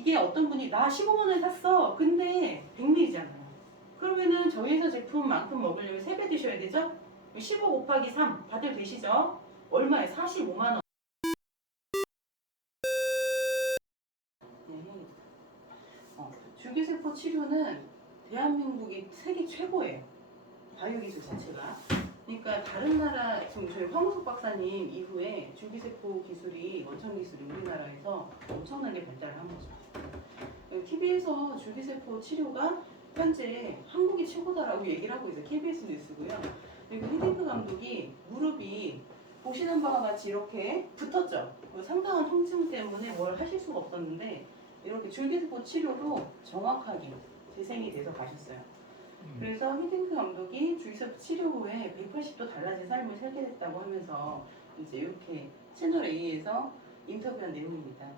이게 어떤 분이 나 15만 원에 샀어. 근데 100ml잖아요. 그러면은 저희 회사 제품만큼 먹으려면 3배 드셔야 되죠? 15 곱하기 3 다들 되시죠? 얼마에? 45만 원. 네. 줄기세포 치료는 대한민국이 세계 최고예요. 바이오 기술 자체가. 그러니까 다른 나라, 지금 저희 황우석 박사님 이후에 줄기세포 기술이, 원천 기술이 우리나라에서 엄청나게 발달한 거죠. TV에서 줄기세포 치료가 현재 한국이 최고다라고 얘기를 하고 있어요. KBS 뉴스고요. 그리고 히딩크 감독이 무릎이 보시는 바와 같이 이렇게 붙었죠. 상당한 통증 때문에 뭘 하실 수가 없었는데 이렇게 줄기세포 치료로 정확하게 재생이 돼서 가셨어요. 그래서 히딩크 감독이 줄기세포 치료 후에 180도 달라진 삶을 살게 됐다고 하면서 이제 이렇게 채널 A에서 인터뷰한 내용입니다.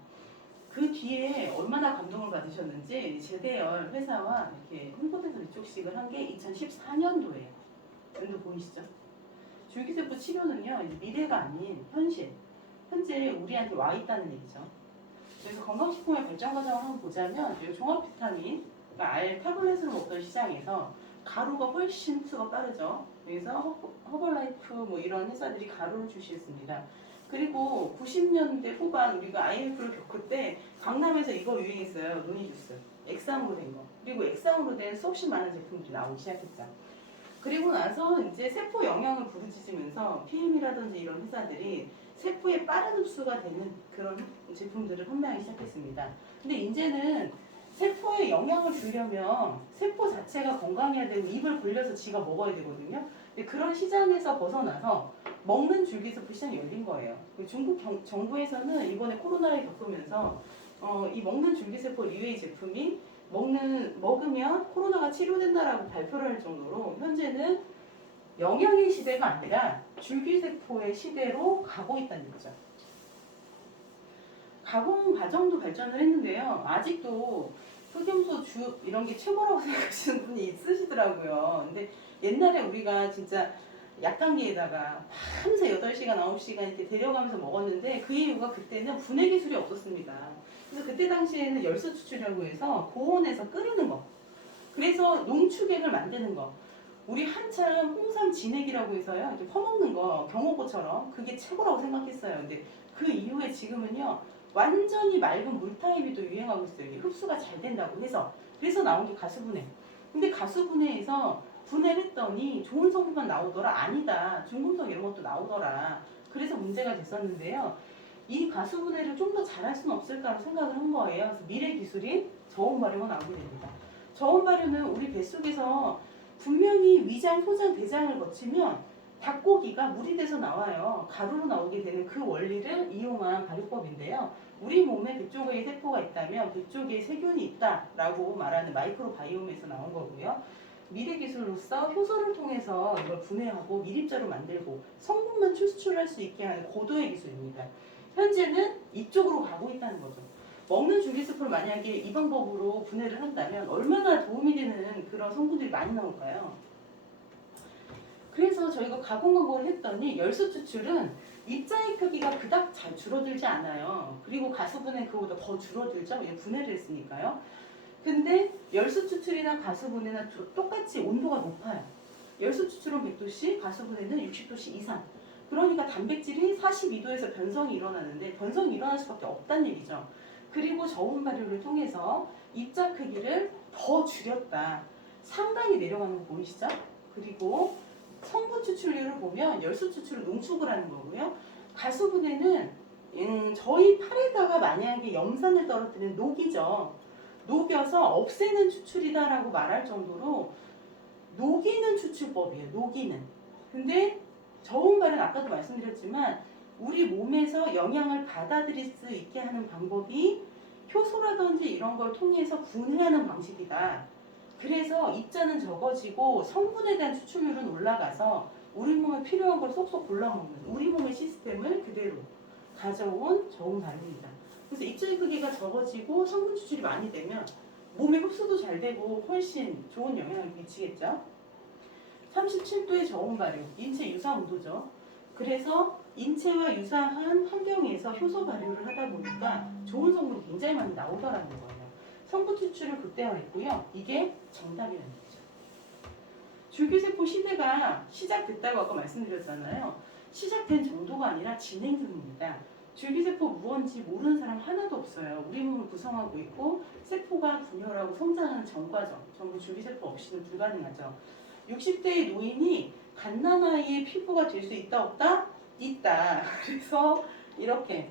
그 뒤에 얼마나 감동을 받으셨는지 제대열 회사와 이렇게 홍보대사 위촉식을 한 게 2014년도예요. 연도 보이시죠? 줄기세포 치료는요, 이제 미래가 아닌 현실, 현재 우리한테 와 있다는 얘기죠. 그래서 건강식품의 발전 과정을 한번 보자면 종합 비타민, 그러니까 알 타블렛으로 먹던 시장에서 가루가 훨씬 흡수가 빠르죠. 그래서 허벌라이프 뭐 이런 회사들이 가루를 출시했습니다. 그리고 90년대 후반 우리가 IMF를 겪을 때 강남에서 이거 유행했어요. 노니주스. 액상으로 된 거. 그리고 액상으로 된 수없이 많은 제품들이 나오기 시작했죠. 그리고 나서 이제 세포 영양을 부르짖으면서 PM이라든지 이런 회사들이 세포에 빠른 흡수가 되는 그런 제품들을 판매하기 시작했습니다. 근데 이제는 세포에 영향을 주려면 세포 자체가 건강해야 되고 입을 벌려서 지가 먹어야 되거든요. 근데 그런 시장에서 벗어나서 먹는 줄기세포 시장이 열린 거예요. 중국 정부에서는 이번에 코로나를 겪으면서 이 먹는 줄기세포 리웨이 제품이 먹으면 코로나가 치료된다라고 발표를 할 정도로 현재는 영양의 시대가 아니라 줄기세포의 시대로 가고 있다는 거죠. 가공 과정도 발전을 했는데요. 아직도 흑염소, 죽 이런 게 최고라고 생각하시는 분이 있으시더라고요. 근데 옛날에 우리가 진짜 약단계에다가 밤새 8시간, 9시간 이렇게 데려가면서 먹었는데 그 이유가 그때는 분해 기술이 없었습니다. 그래서 그때 당시에는 열소 추출이라고 해서 고온에서 끓이는 거. 그래서 농축액을 만드는 거. 우리 한참 홍삼 진액이라고 해서요. 이렇게 퍼먹는 거, 경호고처럼 그게 최고라고 생각했어요. 근데 그 이후에 지금은요. 완전히 맑은 물타입이 또 유행하고 있어요. 이게 흡수가 잘 된다고 해서. 그래서 나온 게 가수분해. 근데 가수분해에서 분해를 했더니 좋은 성분만 나오더라. 아니다. 중금속 이런 것도 나오더라. 그래서 문제가 됐었는데요. 이 가수분해를 좀 더 잘할 수는 없을까라고 생각을 한 거예요. 그래서 미래 기술인 저온 발효가 나오게 됩니다. 저온 발효는 우리 뱃속에서 분명히 위장, 소장, 대장을 거치면 닭고기가 물이 돼서 나와요. 가루로 나오게 되는 그 원리를 이용한 발효법인데요. 우리 몸에 100조개의 세포가 있다면 100조개의 세균이 있다라고 말하는 마이크로바이옴에서 나온 거고요. 미래 기술로서 효소를 통해서 이걸 분해하고 밀입자로 만들고 성분만 추출할 수 있게 하는 고도의 기술입니다. 현재는 이쪽으로 가고 있다는 거죠. 먹는 줄기세포를 만약에 이 방법으로 분해를 한다면 얼마나 도움이 되는 그런 성분들이 많이 나올까요? 그래서 저희가 가공 광고를 했더니 열소 추출은 입자의 크기가 그닥 잘 줄어들지 않아요. 그리고 가수분해 그보다 더 줄어들죠. 이게 분해를 했으니까요. 근데 열소 추출이나 가수분해나 똑같이 온도가 높아요. 열소 추출은 100도씨, 가수분해는 60도씨 이상. 그러니까 단백질이 42도에서 변성이 일어나는데 변성이 일어날 수밖에 없다는 얘기죠. 그리고 저온 발효를 통해서 입자 크기를 더 줄였다. 상당히 내려가는 거 보이시죠? 그리고 성분 추출률을 보면 열소 추출을 농축을 하는 거고요. 가수분해는 저희 팔에다가 만약에 염산을 떨어뜨리는 녹이죠. 녹여서 없애는 추출이다라고 말할 정도로 녹이는 추출법이에요. 녹이는. 근데 저온 발효는 아까도 말씀드렸지만 우리 몸에서 영양을 받아들일 수 있게 하는 방법이 효소라든지 이런 걸 통해서 분해하는 방식이다. 그래서 입자는 적어지고 성분에 대한 추출률은 올라가서 우리 몸에 필요한 걸 쏙쏙 골라먹는 우리 몸의 시스템을 그대로 가져온 저온 발효입니다. 그래서 입자의 크기가 적어지고 성분 추출이 많이 되면 몸의 흡수도 잘 되고 훨씬 좋은 영향을 미치겠죠. 37도의 저온 발효, 인체 유사 온도죠. 그래서 인체와 유사한 환경에서 효소 발효를 하다 보니까 좋은 성분이 굉장히 많이 나오더라는 거예요. 성분 추출을 극대화했고요. 이게 정답이라는 거죠. 줄기세포 시대가 시작됐다고 아까 말씀드렸잖아요. 시작된 정도가 아니라 진행 중입니다. 줄기세포 무언지 모르는 사람 하나도 없어요. 우리 몸을 구성하고 있고 세포가 분열하고 성장하는 전 과정 전부 줄기세포 없이는 불가능하죠. 60대의 노인이 갓난아이의 피부가 될 수 있다 없다? 있다. 그래서 이렇게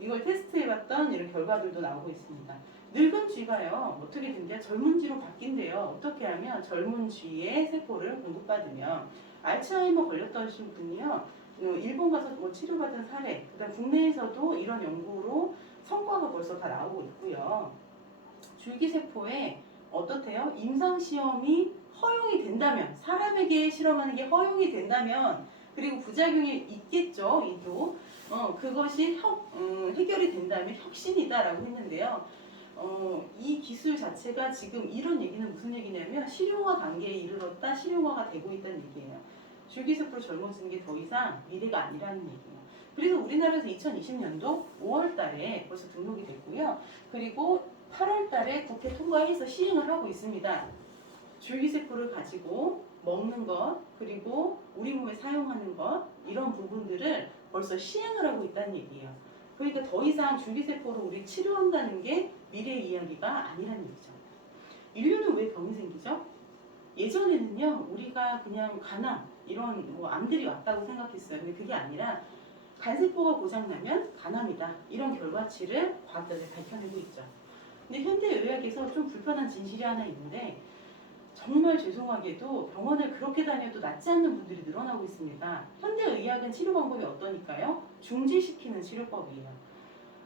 이걸 테스트해봤던 이런 결과들도 나오고 있습니다. 늙은 쥐가요 어떻게 된대요? 젊은 쥐로 바뀐대요. 어떻게 하면 젊은 쥐의 세포를 공급받으면 알츠하이머 걸렸던 분이요 일본 가서 뭐 치료받은 사례, 그다음 국내에서도 이런 연구로 성과가 벌써 다 나오고 있고요. 줄기세포에 어떻대요? 임상시험이 허용이 된다면, 사람에게 실험하는 게 허용이 된다면, 그리고 부작용이 있겠죠, 이도. 그것이 해결이 된다면 혁신이다라고 했는데요. 이 기술 자체가 지금 이런 얘기는 무슨 얘기냐면 실용화 단계에 이르렀다, 실용화가 되고 있다는 얘기예요. 줄기세포로 젊어지는 게 더 이상 미래가 아니라는 얘기예요. 그래서 우리나라에서 2020년도 5월 달에 벌써 등록이 됐고요. 그리고 8월 달에 국회 통과해서 시행을 하고 있습니다. 줄기세포를 가지고 먹는 것, 그리고 우리 몸에 사용하는 것, 이런 부분들을 벌써 시행을 하고 있다는 얘기예요. 그러니까 더 이상 줄기세포로 우리 치료한다는 게 미래의 이야기가 아니라는 얘기죠. 인류는 왜 병이 생기죠? 예전에는요, 우리가 그냥 간암, 이런 뭐 암들이 왔다고 생각했어요. 근데 그게 아니라 간세포가 고장나면 간암이다. 이런 결과치를 과학자들이 밝혀내고 있죠. 근데 현대의학에서 좀 불편한 진실이 하나 있는데 정말 죄송하게도 병원을 그렇게 다녀도 낫지 않는 분들이 늘어나고 있습니다. 현대의학은 치료 방법이 어떠니까요? 중지시키는 치료법이에요.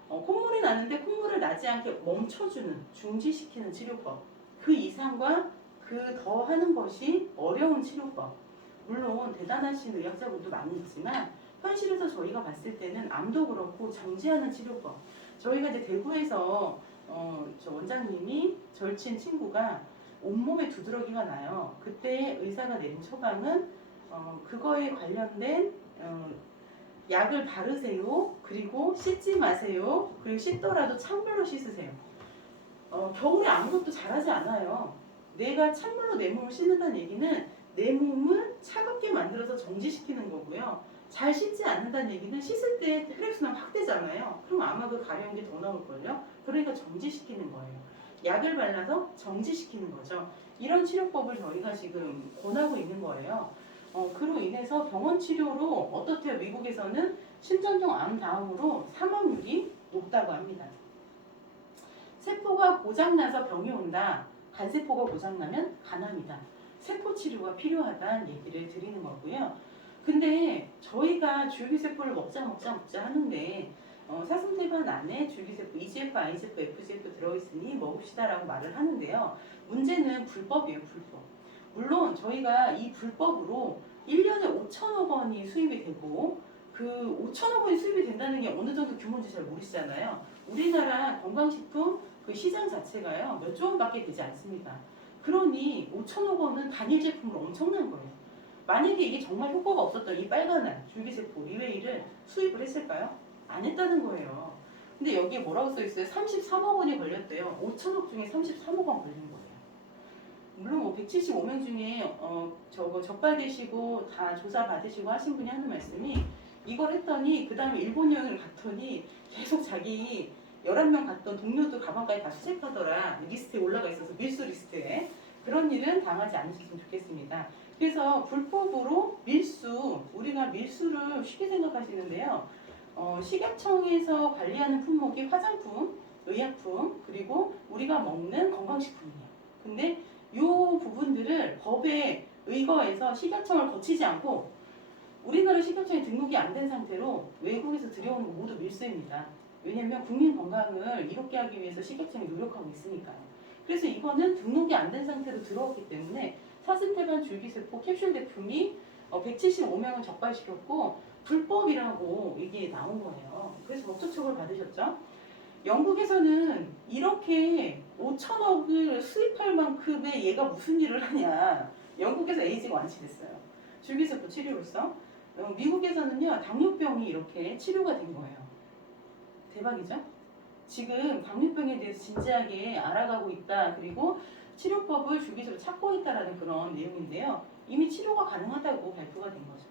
콧물이 나는데 콧물을 나지 않게 멈춰주는, 중지시키는 치료법. 그 이상과 그 더 하는 것이 어려운 치료법. 물론 대단하신 의학자분도 많이 있지만 현실에서 저희가 봤을 때는 암도 그렇고 정지하는 치료법. 저희가 이제 대구에서 저 원장님이 절친 친구가 온몸에 두드러기가 나요. 그때 의사가 내린 처방은 그거에 관련된 약을 바르세요. 그리고 씻지 마세요. 그리고 씻더라도 찬물로 씻으세요. 겨울에 아무것도 잘하지 않아요. 내가 찬물로 내 몸을 씻는다는 얘기는 내 몸을 차갑게 만들어서 정지시키는 거고요. 잘 씻지 않는다는 얘기는 씻을 때 혈액순환 확대잖아요. 그럼 아마 그 가려운 게 더 나올걸요. 그러니까 정지시키는 거예요. 약을 발라서 정지시키는 거죠. 이런 치료법을 저희가 지금 권하고 있는 거예요. 그로 인해서 병원 치료로 어떻대요? 미국에서는 심전경 암 다음으로 사망률이 높다고 합니다. 세포가 고장나서 병이 온다. 간세포가 고장나면 간암이다. 세포 치료가 필요하다는 얘기를 드리는 거고요. 근데 저희가 줄기세포를 먹자 하는데 사슴태반 안에 줄기세포 EGF, IGF, FGF 들어있으니 먹읍시다라고 말을 하는데요. 문제는 불법이에요, 불법. 물론 저희가 이 불법으로 1년에 5천억 원이 수입이 되고 그 5천억 원이 수입이 된다는 게 어느 정도 규모인지 잘 모르시잖아요. 우리나라 건강식품 그 시장 자체가요, 몇 조 원밖에 되지 않습니다. 그러니 5천억 원은 단일 제품으로 엄청난 거예요. 만약에 이게 정말 효과가 없었던 이 빨간알, 줄기세포, 리웨이를 수입을 했을까요? 안 했다는 거예요. 근데 여기에 뭐라고 써 있어요? 33억 원이 걸렸대요. 5천억 중에 33억 원 걸린 거예요. 물론 뭐 175명 중에 저거 적발되시고 다 조사 받으시고 하신 분이 하는 말씀이 이걸 했더니 그 다음에 일본 여행을 갔더니 계속 자기 11명 갔던 동료들 가방까지 다 수색하더라. 리스트에 올라가 있어서 밀수 리스트에. 그런 일은 당하지 않으셨으면 좋겠습니다. 그래서 불법으로 밀수, 우리가 밀수를 쉽게 생각하시는데요. 식약청에서 관리하는 품목이 화장품, 의약품, 그리고 우리가 먹는 건강식품이에요. 근데 이 부분들을 법에 의거해서 식약청을 거치지 않고 우리나라 식약청에 등록이 안 된 상태로 외국에서 들여오는 거 모두 밀수입니다. 왜냐하면 국민 건강을 이롭게 하기 위해서 식약청이 노력하고 있으니까요. 그래서 이거는 등록이 안 된 상태로 들어왔기 때문에 사슴태반 줄기세포 캡슐 제품이 175명을 적발시켰고 불법이라고 이게 나온 거예요. 그래서 법적 처벌 받으셨죠? 영국에서는 이렇게 5천억을 수입할 만큼의 얘가 무슨 일을 하냐. 영국에서 에이즈가 완치됐어요. 줄기세포 치료로서. 미국에서는요, 당뇨병이 이렇게 치료가 된 거예요. 대박이죠? 지금 당뇨병에 대해서 진지하게 알아가고 있다. 그리고 치료법을 주기적으로 찾고 있다라는 그런 내용인데요. 이미 치료가 가능하다고 발표가 된 거죠.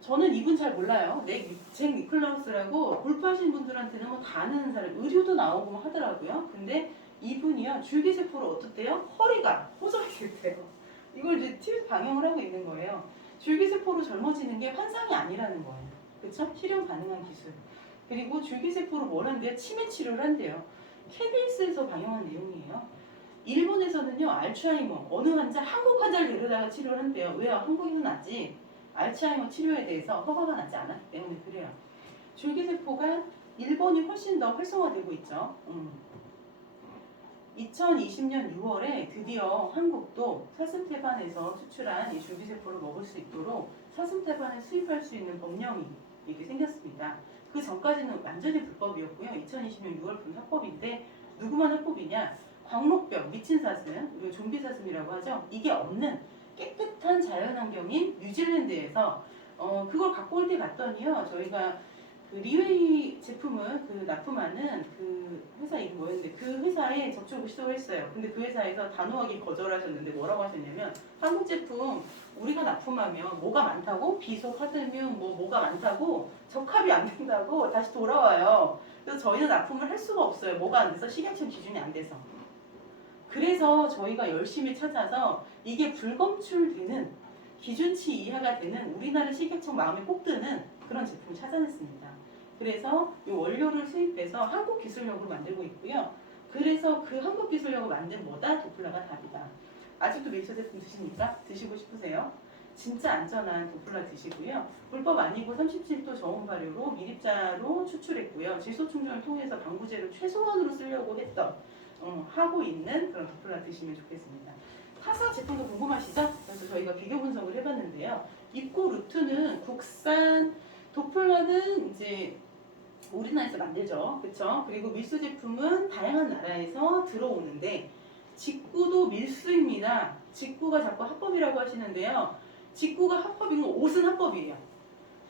저는 이분 잘 몰라요. 잭 니클라우스라고 골프 하시는 분들한테는 뭐 다 아는 사람, 의류도 나오고 뭐 하더라고요. 근데 이분이요, 줄기세포를 어떻대요? 허리가 호전이 됐대요. 이걸 이제 TV에서 방영을 하고 있는 거예요. 줄기세포로 젊어지는 게 환상이 아니라는 거예요. 그쵸? 실현 가능한 기술. 그리고 줄기세포로 뭘 한대요? 치매 치료를 한대요. KBS에서 방영한 내용이에요. 일본에서는요, 알츠하이머, 어느 환자, 한국 환자를 데려다가 치료를 한대요. 왜요? 한국에서는 아직 알츠하이머 치료에 대해서 허가가 나지 않았기 때문에 그래요. 줄기세포가 일본이 훨씬 더 활성화되고 있죠. 2020년 6월에 드디어 한국도 사슴태반에서 수출한 이 줄기세포를 먹을 수 있도록 사슴태반을 수입할 수 있는 법령이 이렇게 생겼습니다. 그 전까지는 완전히 불법이었고요. 2020년 6월부터 합법인데 누구만 합법이냐? 광록병, 미친 사슴, 그리고 좀비 사슴이라고 하죠. 이게 없는 깨끗한 자연환경인 뉴질랜드에서 그걸 갖고 올 때 갔더니요. 저희가 그 리웨이 제품을 그 납품하는 그 회사 이름 뭐였는데 그 회사에 접촉을 시도를 했어요. 근데 그 회사에서 단호하게 거절하셨는데 뭐라고 하셨냐면 한국 제품 우리가 납품하면 뭐가 많다고 비속 하드면 뭐가 많다고 적합이 안 된다고 다시 돌아와요. 그래서 저희는 납품을 할 수가 없어요. 뭐가 안 돼서 식약청 기준이 안 돼서. 그래서 저희가 열심히 찾아서 이게 불검출되는 기준치 이하가 되는 우리나라 식약청 마음에 꼭 드는 그런 제품을 찾아냈습니다. 그래서 이 원료를 수입해서 한국 기술력으로 만들고 있고요. 그래서 그 한국 기술력을 만든 뭐다? 도플라가 답이다. 아직도 밀수 제품 드십니까? 드시고 싶으세요? 진짜 안전한 도플라 드시고요. 불법 아니고 37도 저온 발효로 미립자로 추출했고요. 질소 충전을 통해서 방부제를 최소한으로 쓰려고 했던 하고 있는 그런 도플라 드시면 좋겠습니다. 타사 제품도 궁금하시죠? 그래서 저희가 비교 분석을 해봤는데요. 입고 루트는 국산 도플라는 이제 우리나라에서 만들죠. 그렇죠? 그리고 밀수 제품은 다양한 나라에서 들어오는데 직구도 밀수입니다. 직구가 자꾸 합법이라고 하시는데요. 직구가 합법인 건 옷은 합법이에요.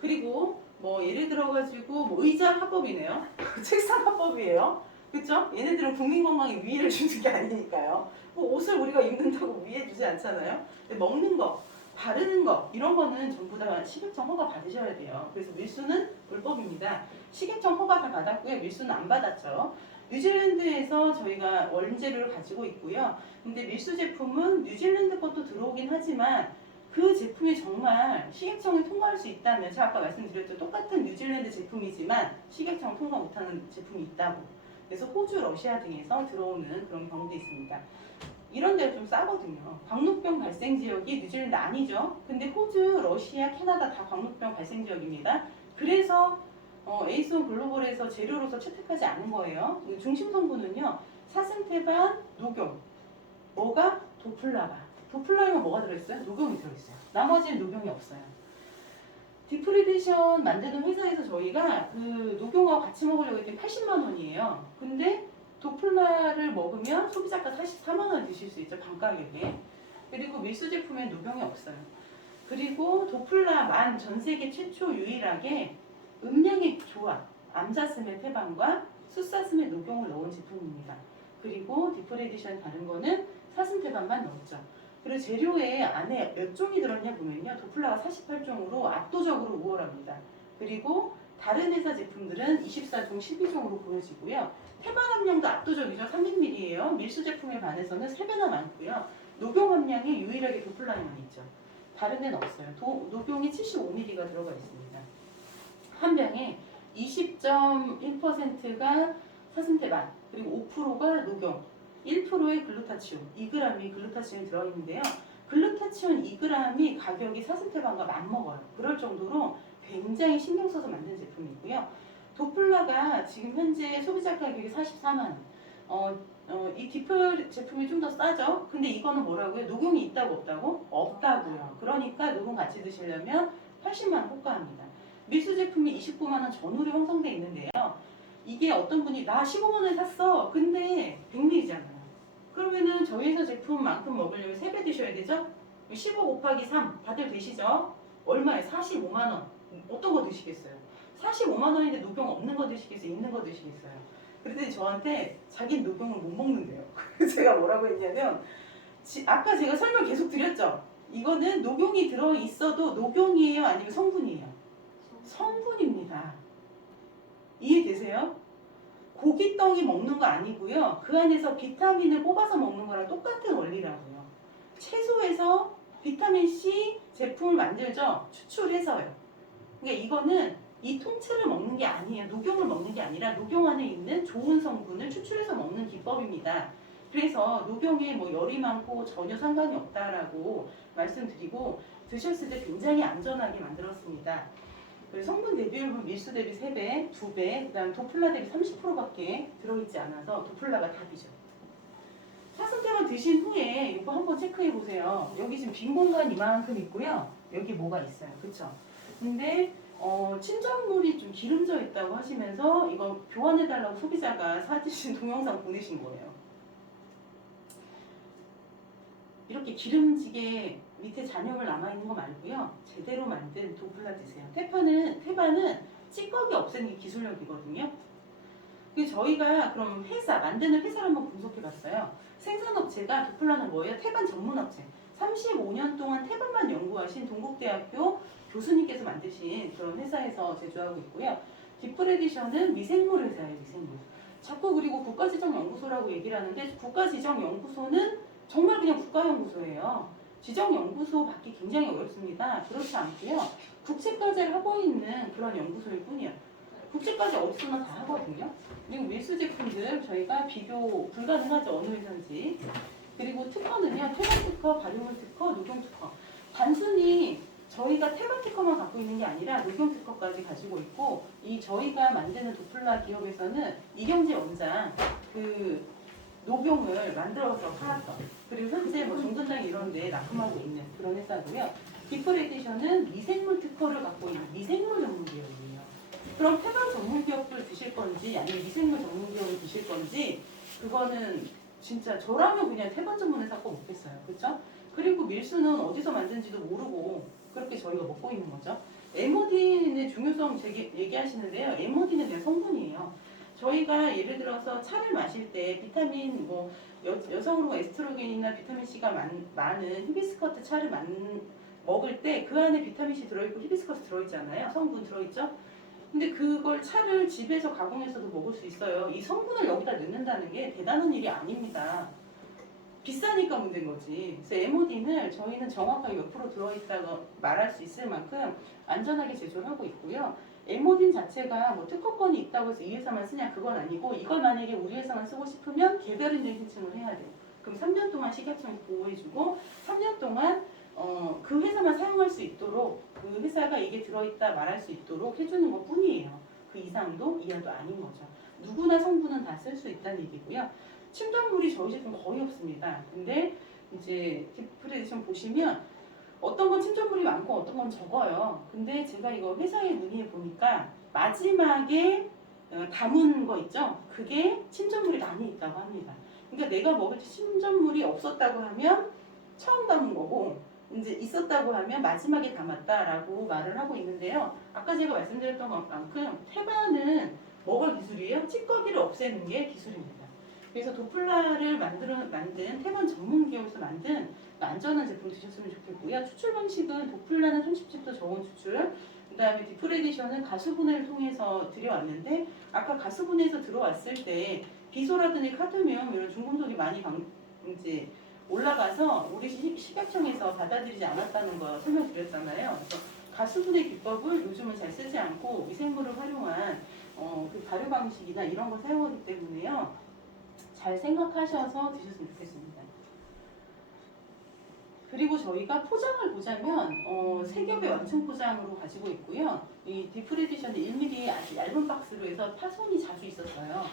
그리고 뭐 예를 들어가지고 뭐 의자 합법이네요. 책상 합법이에요. 그렇죠? 얘네들은 국민 건강에 위해를 주는 게 아니니까요. 뭐 옷을 우리가 입는다고 위해 주지 않잖아요. 근데 먹는 거, 바르는 거 이런 거는 전부 다 식약청 허가 받으셔야 돼요. 그래서 밀수는 불법입니다. 식약청 허가 다 받았고요. 밀수는 안 받았죠. 뉴질랜드에서 저희가 원재료를 가지고 있고요. 근데 밀수 제품은 뉴질랜드 것도 들어오긴 하지만 그 제품이 정말 식약청을 통과할 수 있다면 제가 아까 말씀드렸죠. 똑같은 뉴질랜드 제품이지만 식약청을 통과 못하는 제품이 있다고. 그래서 호주, 러시아 등에서 들어오는 그런 경우도 있습니다. 이런 데가 좀 싸거든요. 광록병 발생 지역이 뉴질랜드 아니죠. 근데 호주, 러시아, 캐나다 다 광록병 발생 지역입니다. 그래서 에이스온 글로벌에서 재료로서 채택하지 않은 거예요. 중심 성분은요. 사슴태반, 녹용. 뭐가? 도플라가. 도플라에만 뭐가 들어있어요? 녹용이 들어있어요. 나머지는 녹용이 없어요. 디프리데이션 만드는 회사에서 저희가 그 녹용하고 같이 먹으려고 했더니 80만 원이에요. 근데 도플라를 먹으면 소비자가 44만 원 드실 수 있죠. 반가격에. 그리고 밀수 제품엔 녹용이 없어요. 그리고 도플라만 전 세계 최초 유일하게 음량의 조합, 암사슴의 태반과 숫사슴의 녹용을 넣은 제품입니다. 그리고 디프레디션 다른 거는 사슴태반만 넣었죠. 그리고 재료에 안에 몇 종이 들었냐 보면요. 도플라가 48종으로 압도적으로 우월합니다. 그리고 다른 회사 제품들은 24종, 12종으로 보여지고요. 태반 함량도 압도적이죠. 300ml예요. 밀수 제품에 반해서는 3배나 많고요. 녹용 함량이 유일하게 도플라에만 있죠. 다른 데는 없어요. 녹용이 75ml가 들어가 있습니다. 한 병에 20.1%가 사슴태반, 그리고 5%가 녹용, 1%의 글루타치온, 2g이 글루타치온이 들어있는데요. 글루타치온 2g이 가격이 사슴태반과 맞먹어요. 그럴 정도로 굉장히 신경 써서 만든 제품이고요. 도플라가 지금 현재 소비자 가격이 44만 원. 이 디플 제품이 좀 더 싸죠? 근데 이거는 뭐라고요? 녹용이 있다고 없다고? 없다고요. 그러니까 녹용 같이 드시려면 80만 원 호가합니다. 밀수 제품이 29만 원 전후로 형성되어 있는데요. 이게 어떤 분이 나 15만 원에 샀어. 근데 100ml잖아요. 그러면은 저희 회사 제품만큼 먹으려면 3배 드셔야 되죠? 15 곱하기 3 다들 되시죠? 얼마에? 45만 원. 어떤 거 드시겠어요? 45만 원인데 녹용 없는 거 드시겠어요? 있는 거 드시겠어요? 그랬더니 저한테 자기는 녹용을 못 먹는데요. 그래서 제가 뭐라고 했냐면 아까 제가 설명 계속 드렸죠. 이거는 녹용이 들어있어도 녹용이에요? 아니면 성분이에요? 성분입니다. 이해되세요? 고깃덩이 먹는 거 아니고요. 그 안에서 비타민을 뽑아서 먹는 거랑 똑같은 원리라고요. 채소에서 비타민C 제품을 만들죠. 추출해서요. 그러니까 이거는 이 통째를 먹는 게 아니에요. 녹용을 먹는 게 아니라 녹용 안에 있는 좋은 성분을 추출해서 먹는 기법입니다. 그래서 녹용에 뭐 열이 많고 전혀 상관이 없다라고 말씀드리고 드셨을 때 굉장히 안전하게 만들었습니다. 성분 대비율은 밀수 대비 3배, 2배, 그 다음 도플라 대비 30%밖에 들어있지 않아서 도플라가 답이죠. 사슴탕을 드신 후에 이거 한번 체크해 보세요. 여기 지금 빈 공간 이만큼 있고요. 여기 뭐가 있어요. 그쵸? 근데 침전물이 좀 기름져 있다고 하시면서 이거 교환해달라고 소비자가 사주신 동영상 보내신 거예요. 이렇게 기름지게 밑에 잔여물 남아있는 거 말고요. 제대로 만든 도플라 드세요. 태반은 찌꺼기 없애는 게 기술력이거든요. 저희가 그럼 만드는 회사를 한번 분석해봤어요. 생산업체가 도플라는 뭐예요? 태반 전문업체. 35년 동안 태반만 연구하신 동국대학교 교수님께서 만드신 그런 회사에서 제조하고 있고요. 디프레디션은 미생물 회사예요. 미생물. 자꾸 그리고 국가지정연구소라고 얘기를 하는데 국가지정연구소는 정말 그냥 국가연구소예요. 지정연구소 받기 굉장히 어렵습니다. 그렇지 않고요. 국제과제를 하고 있는 그런 연구소일 뿐이에요. 국제과제 어디서나 다 하거든요. 그리고 밀수 제품들 저희가 비교 불가능하죠. 어느 회사인지. 그리고 특허는요. 태반 특허, 발효물 특허, 녹용 특허. 단순히 저희가 태반 특허만 갖고 있는 게 아니라 녹용 특허까지 가지고 있고 이 저희가 만드는 도플라 기업에서는 이경재 원장 그 녹용을 만들어서 팔았던 그리고 현재 뭐 종전당 이런 데 납품하고 있는 그런 회사고요. 디프레디션은 미생물 특허를 갖고 있는 미생물 전문 기업이에요. 그럼 태반 전문 기업을 드실 건지 아니면 미생물 전문 기업을 드실 건지 그거는 진짜 저라면 그냥 태반 전문 회사 거 먹겠어요. 그렇죠? 그리고 밀수는 어디서 만든지도 모르고 그렇게 저희가 먹고 있는 거죠. MOD의 중요성 얘기하시는데요. MOD는 그냥 성분이에요. 저희가 예를 들어서 차를 마실 때 비타민 여성으로 에스트로겐이나 비타민 C가 많은 히비스커스 차를 먹을 때 그 안에 비타민 C 들어있고 히비스커스 들어있잖아요. 성분 들어있죠? 근데 그걸 차를 집에서 가공해서도 먹을 수 있어요. 이 성분을 여기다 넣는다는 게 대단한 일이 아닙니다. 비싸니까 문제인 거지. 그래서 MOD는 저희는 정확하게 몇 프로 들어있다고 말할 수 있을 만큼 안전하게 제조를 하고 있고요. MOD 자체가 뭐 특허권이 있다고 해서 이 회사만 쓰냐 그건 아니고 이걸 만약에 우리 회사만 쓰고 싶으면 개별 인증 신청을 해야 돼요. 그럼 3년 동안 식약청에서 보호해주고 3년 동안 그 회사만 사용할 수 있도록 그 회사가 이게 들어있다 말할 수 있도록 해주는 것 뿐이에요. 그 이상도 이하도 아닌 거죠. 누구나 성분은 다 쓸 수 있다는 얘기고요. 침전물이 저희 제품 거의 없습니다. 근데 이제 디프레디션 보시면 어떤 건 침전물이 많고 어떤 건 적어요. 근데 제가 이거 회사에 문의해 보니까 마지막에 담은 거 있죠? 그게 침전물이 많이 있다고 합니다. 그러니까 내가 먹을 때 침전물이 없었다고 하면 처음 담은 거고 이제 있었다고 하면 마지막에 담았다라고 말을 하고 있는데요. 아까 제가 말씀드렸던 것만큼 태반은 뭐가 기술이에요? 찌꺼기를 없애는 게 기술입니다. 그래서 도플라를 만든 태반 전문 기업에서 만든 안전한 제품 드셨으면 좋겠고요. 추출 방식은 도플라는 30도 저온 추출, 그 다음에 디프레디션은 가수분해를 통해서 들여왔는데 아까 가수분해에서 들어왔을 때 비소라든지 카드뮴 이런 중금속이 많이 이제 올라가서 우리 식약청에서 받아들이지 않았다는 거 설명드렸잖아요. 그래서 가수분해 기법을 요즘은 잘 쓰지 않고 미생물을 활용한 그 발효 방식이나 이런 걸 사용하기 때문에요. 잘 생각하셔서 드셨으면 좋겠습니다. 그리고 저희가 포장을 보자면 세 겹의 완충 포장으로 가지고 있고요. 이 디프레디션은 1mm 아주 얇은 박스로 해서 파손이 자주 있었어요.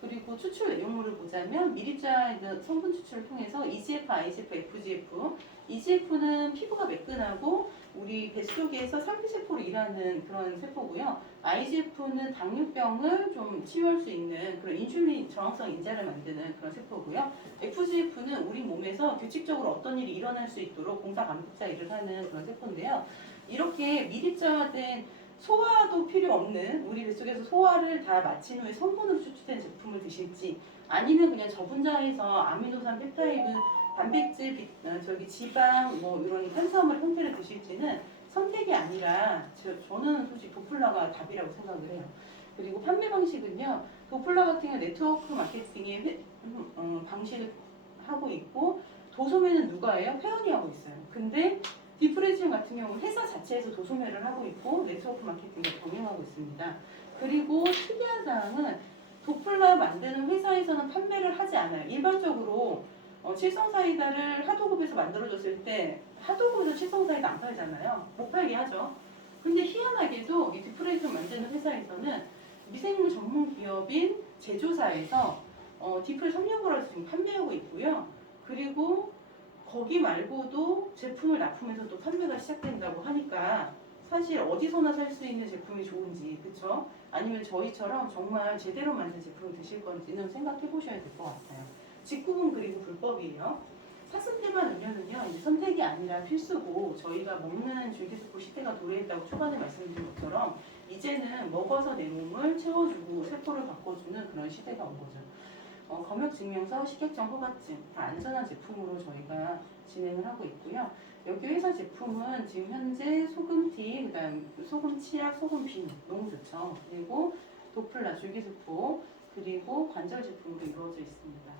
그리고 추출 내용물을 보자면 미립자 성분 추출을 통해서 EGF, IGF, FGF. EGF는 피부가 매끈하고 우리 뱃속에서 상피세포로 일하는 그런 세포고요. IGF는 당뇨병을 좀 치유할 수 있는 그런 인슐린 저항성 인자를 만드는 그런 세포고요. FGF는 우리 몸에서 규칙적으로 어떤 일이 일어날 수 있도록 공사 감독자 일을 하는 그런 세포인데요. 이렇게 미립자된 소화도 필요 없는 우리 뱃속에서 소화를 다 마친 후에 성분으로 추출된 제품을 드실지 아니면 그냥 저분자에서 아미노산, 펩타이드, 단백질, 저기 지방 뭐 이런 탄수화물 형태를 드실지는 선택이 아니라 저는 솔직히 도플라가 답이라고 생각을 해요. 그리고 판매 방식은요. 도플라 같은 경우 네트워크 마케팅의 방식을 하고 있고 도소매는 누가 해요? 회원이 하고 있어요. 근데 디프레지움 같은 경우는 회사 자체에서 도소매를 하고 있고 네트워크 마케팅을 병행하고 있습니다. 그리고 특이한 사항은 도플라 만드는 회사에서는 판매를 하지 않아요. 일반적으로 칠성사이다를 하도급에서 만들어졌을 때 하도급에서 칠성사이다 안 팔잖아요. 못 팔게 하죠. 근데 희한하게도 이 디프레지움 만드는 회사에서는 미생물 전문 기업인 제조사에서 디플 섭렵을 지금 판매하고 있고요. 그리고 거기 말고도 제품을 납품해서 또 판매가 시작된다고 하니까 사실 어디서나 살 수 있는 제품이 좋은지 그쵸? 아니면 저희처럼 정말 제대로 만든 제품을 드실 건지는 생각해 보셔야 될 것 같아요. 직구분 그리고 불법이에요. 사슴들만 음료는요 이제 선택이 아니라 필수고 저희가 먹는 줄기세포 시대가 도래했다고 초반에 말씀드린 것처럼 이제는 먹어서 내 몸을 채워주고 세포를 바꿔주는 그런 시대가 온 거죠. 검역증명서, 식약청 허가증 다 안전한 제품으로 저희가 진행을 하고 있고요. 여기 회사 제품은 지금 현재 소금티, 그다음 소금 치약, 소금 비누 너무 좋죠. 그리고 도플라, 줄기세포 그리고 관절 제품으로 이루어져 있습니다.